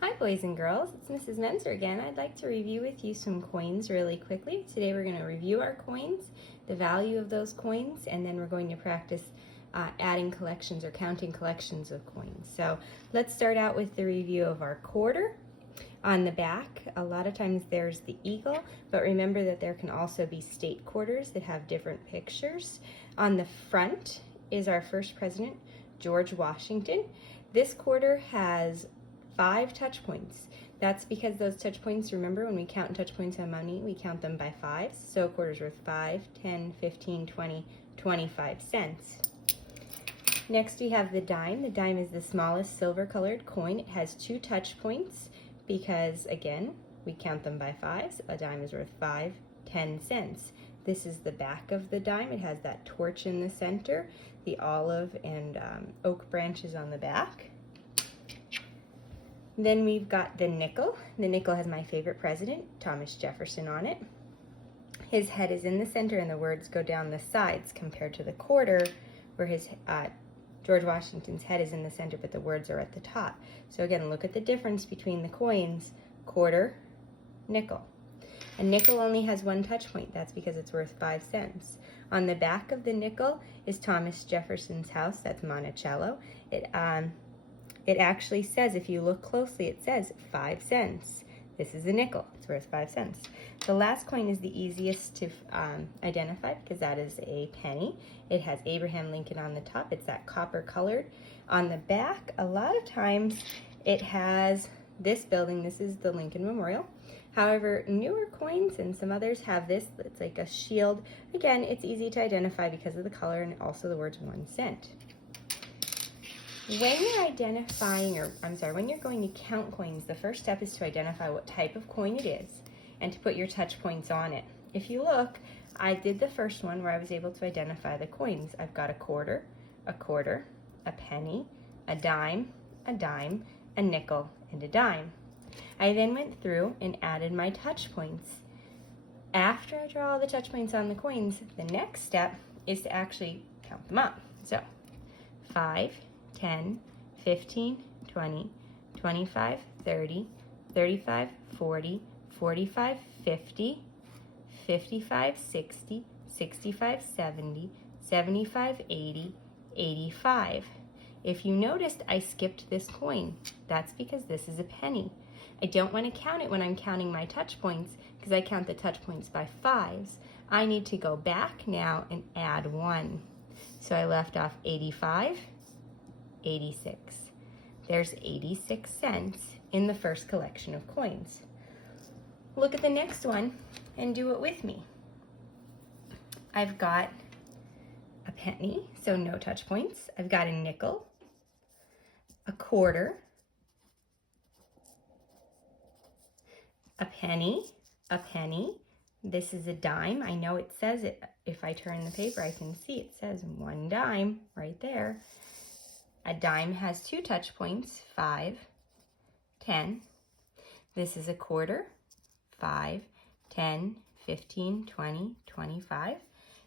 Hi boys and girls, it's Mrs. Mencer again. I'd like to review with you some coins really quickly. Today we're going to review our coins, the value of those coins, and then we're going to practice adding collections or counting collections of coins. So let's start out with the review of our quarter. On the back, a lot of times there's the eagle, but remember that there can also be state quarters that have different pictures. On the front is our first president, George Washington. This quarter has 5 touch points. That's because those touch points, remember when we count touch points on money, we count them by fives. So a quarter's worth 5, 10, 15, 20, 25 cents. Next we have the dime. The dime is the smallest silver colored coin. It has 2 touch points because, again, we count them by fives. A dime is worth 5, 10 cents. This is the back of the dime. It has that torch in the center, the olive and oak branches on the back. Then we've got the nickel. The nickel has my favorite president, Thomas Jefferson, on it. His head is in the center and the words go down the sides compared to the quarter where George Washington's head is in the center but the words are at the top. So again, look at the difference between the coins, quarter, nickel. A nickel only has 1 touch point. That's because it's worth 5 cents. On the back of the nickel is Thomas Jefferson's house. That's Monticello. It actually says, if you look closely, it says 5 cents. This is a nickel. It's worth 5 cents. The last coin is the easiest to identify because that is a penny. It has Abraham Lincoln on the top. It's that copper colored. On the back, a lot of times it has this building. This is the Lincoln Memorial. However, newer coins and some others have this. It's like a shield. Again, it's easy to identify because of the color and also the words 1 cent. When you're when you're going to count coins, the first step is to identify what type of coin it is and to put your touch points on it. If you look, I did the first one where I was able to identify the coins. I've got a quarter, a penny, a dime, a nickel, and a dime. I then went through and added my touch points. After I draw all the touch points on the coins, the next step is to actually count them up. So 5, 10, 15, 20, 25, 30, 35, 40, 45, 50, 55, 60, 65, 70, 75, 80, 85. If you noticed, I skipped this coin. That's because this is a penny. I don't want to count it when I'm counting my touch points because I count the touch points by fives. I need to go back now and add 1. So I left off 85, 86. There's 86 cents in the first collection of coins. Look at the next one and do it with me. I've got a penny, so no touch points. I've got a nickel, a quarter, a penny. This is a dime. I know it says it. If I turn the paper, I can see it says 1 dime right there. A dime has 2 touch points, 5, 10. This is a quarter, 5, 10, 15, 20, 25.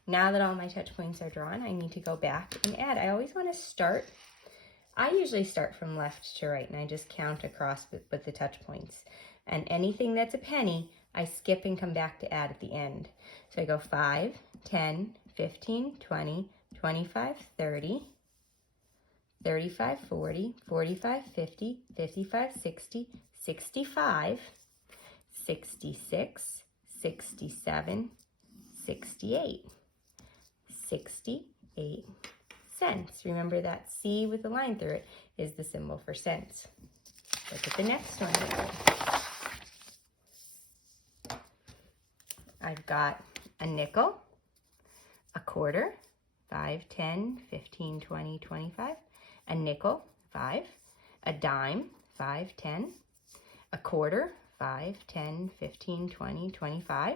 Now that all my touch points are drawn, I need to go back and add. I always want to start. I usually start from left to right, and I just count across with the touch points. And anything that's a penny, I skip and come back to add at the end. So I go 5, 10, 15, 20, 25, 30, 35, 40, 45, 50, 55, 60, 65, 66, 67, 68. 68 cents. Remember that C with the line through it is the symbol for cents. Look at the next one. I've got a nickel, a quarter, 5, 10, 15, 20, 25, a nickel, 5, a dime, 5, 10, a quarter, 5, 10, 15, 20, 25,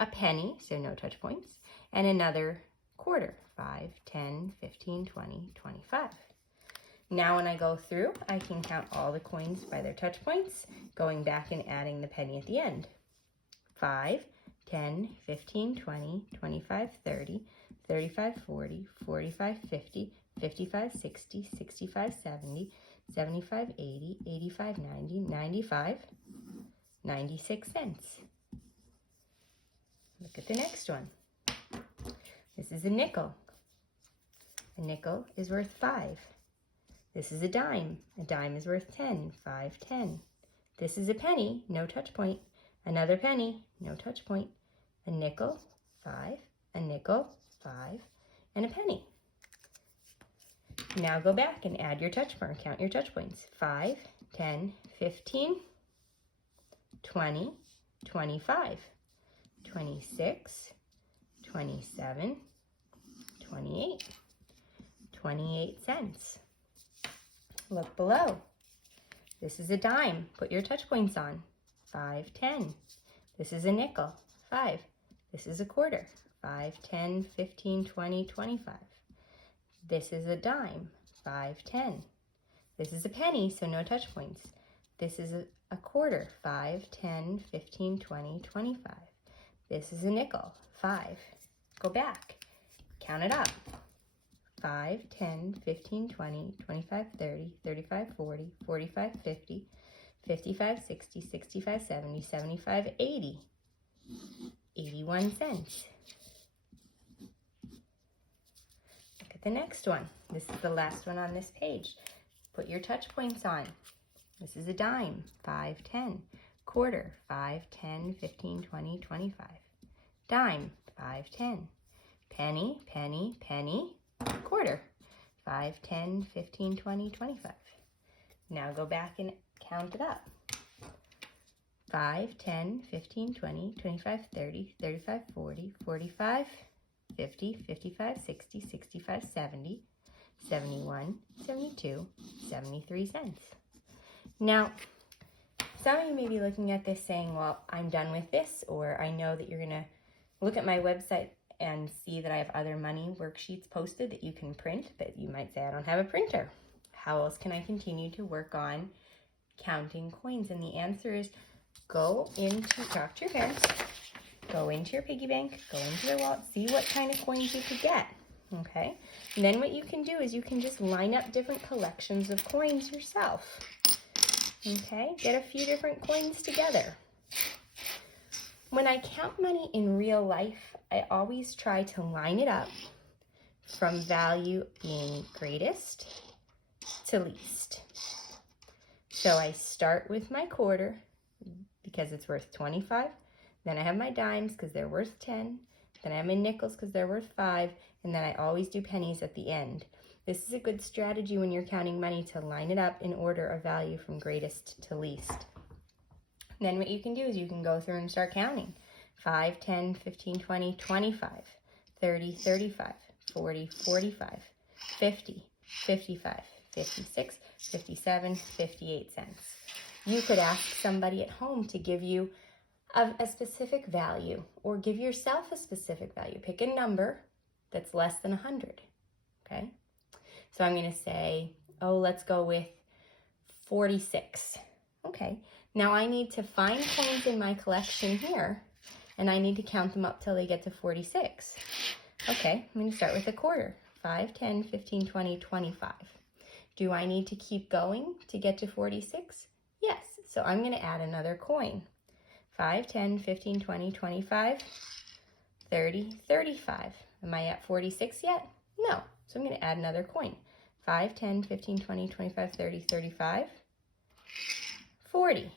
a penny, so no touch points, and another quarter, 5, 10, 15, 20, 25. Now when I go through, I can count all the coins by their touch points, going back and adding the penny at the end. 5, 10, 15, 20, 25, 30, 35, 40, 45, 50, 55, 60, 65, 70, 75, 80, 85, 90, 95, 96 cents. Look at the next one. This is a nickel. A nickel is worth 5. This is a dime. A dime is worth 10. 5, 10. This is a penny, no touch point. Another penny, no touch point. A nickel, 5. A nickel, 5. And a penny. Now go back and add your touch point, count your touch points. 5, 10, 15, 20, 25, 26, 27, 28, 28 cents. Look below. This is a dime. Put your touch points on. 5, 10. This is a nickel. 5. This is a quarter. 5, 10, 15, 20, 25. This is a dime. 5, 10. This is a penny, so no touch points. This is a quarter. 5, 10, 15, 20, 25. This is a nickel. 5. Go back. Count it up. 5, 10, 15, 20, 25, 30, 35, 40, 45, 50, 55, 60, 65, 70, 75, 80. 81 cents. Look at the next one. This is the last one on this page. Put your touch points on. This is a dime. 5, 10. Quarter. 5, 10, 15, 20, 25. Dime. 5, 10. Penny, penny, penny. Quarter. 5, 10, 15, 20, 25. Now go back and count it up. 5, 10, 15, 20, 25, 30, 35, 40, 45, 50, 55, 60, 65, 70, 71, 72, 73 cents. Now, some of you may be looking at this saying, well, I'm done with this, or I know that you're going to look at my website and see that I have other money worksheets posted that you can print, but you might say, I don't have a printer. How else can I continue to work on counting coins? And the answer is talk to your parents, go into your piggy bank, go into their wallet, see what kind of coins you could get, okay? And then what you can do is you can just line up different collections of coins yourself, okay? Get a few different coins together. When I count money in real life, I always try to line it up from value being greatest to least. So I start with my quarter because it's worth 25. Then I have my dimes because they're worth 10. Then I have my nickels because they're worth 5. And then I always do pennies at the end. This is a good strategy when you're counting money to line it up in order of value from greatest to least. Then what you can do is you can go through and start counting. 5, 10, 15, 20, 25, 30, 35, 40, 45, 50, 55, 56, 57, 58 cents. You could ask somebody at home to give you a specific value, or give yourself a specific value. Pick a number that's less than 100, okay? So I'm going to say, let's go with 46. Okay, now I need to find coins in my collection here, and I need to count them up till they get to 46. Okay, I'm going to start with a quarter. 5, 10, 15, 20, 25. Do I need to keep going to get to 46? Yes, so I'm going to add another coin. 5, 10, 15, 20, 25, 30, 35. Am I at 46 yet? No, so I'm going to add another coin. 5, 10, 15, 20, 25, 30, 35, 40.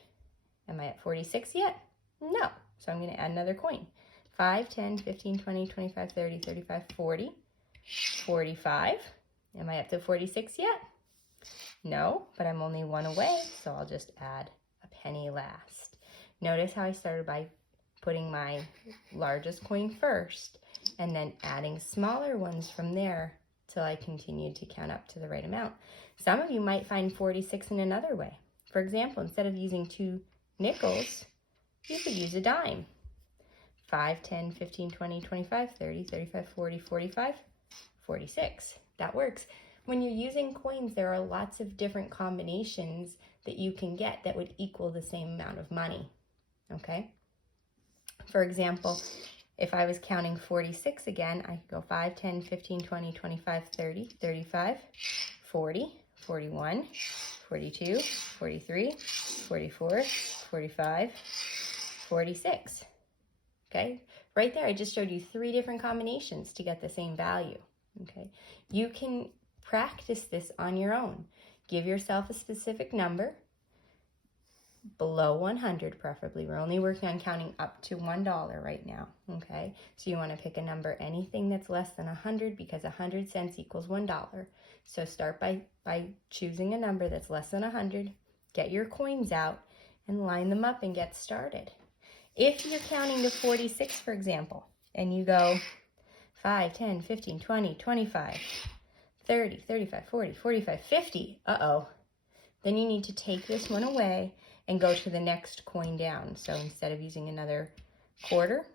Am I at 46 yet? No. So I'm going to add another coin. 5, 10, 15, 20, 25, 30, 35, 40, 45. Am I up to 46 yet? No, but I'm only one away, so I'll just add a penny last. Notice how I started by putting my largest coin first and then adding smaller ones from there till I continued to count up to the right amount. Some of you might find 46 in another way. For example, instead of using 2 nickels, you could use a dime. 5, 10, 15, 20, 25, 30, 35, 40, 45, 46. That works. When you're using coins, there are lots of different combinations that you can get that would equal the same amount of money, okay? For example, if I was counting 46 again, I could go 5, 10, 15, 20, 25, 30, 35, 40, 41, 42, 43, 44, 45, 46. Okay, right there I just showed you 3 different combinations to get the same value. Okay, you can practice this on your own. Give yourself a specific number, below 100 preferably. We're only working on counting up to $1 right now, okay? So you want to pick a number, anything that's less than 100, because 100 cents equals $1. So start by choosing a number that's less than 100, get your coins out, and line them up and get started. If you're counting to 46, for example, and you go 5, 10, 15, 20, 25, 30, 35, 40, 45, 50, then you need to take this one away and go to the next coin down. So instead of using another quarter,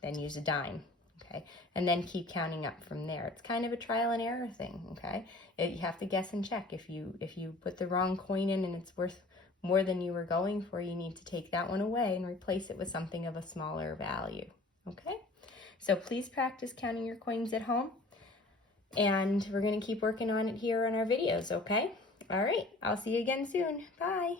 then use a dime, okay? And then keep counting up from there. It's kind of a trial and error thing, okay? You have to guess and check. If you put the wrong coin in and it's worth more than you were going for, you need to take that one away and replace it with something of a smaller value, okay? So please practice counting your coins at home, and we're gonna keep working on it here on our videos, okay? All right, I'll see you again soon. Bye.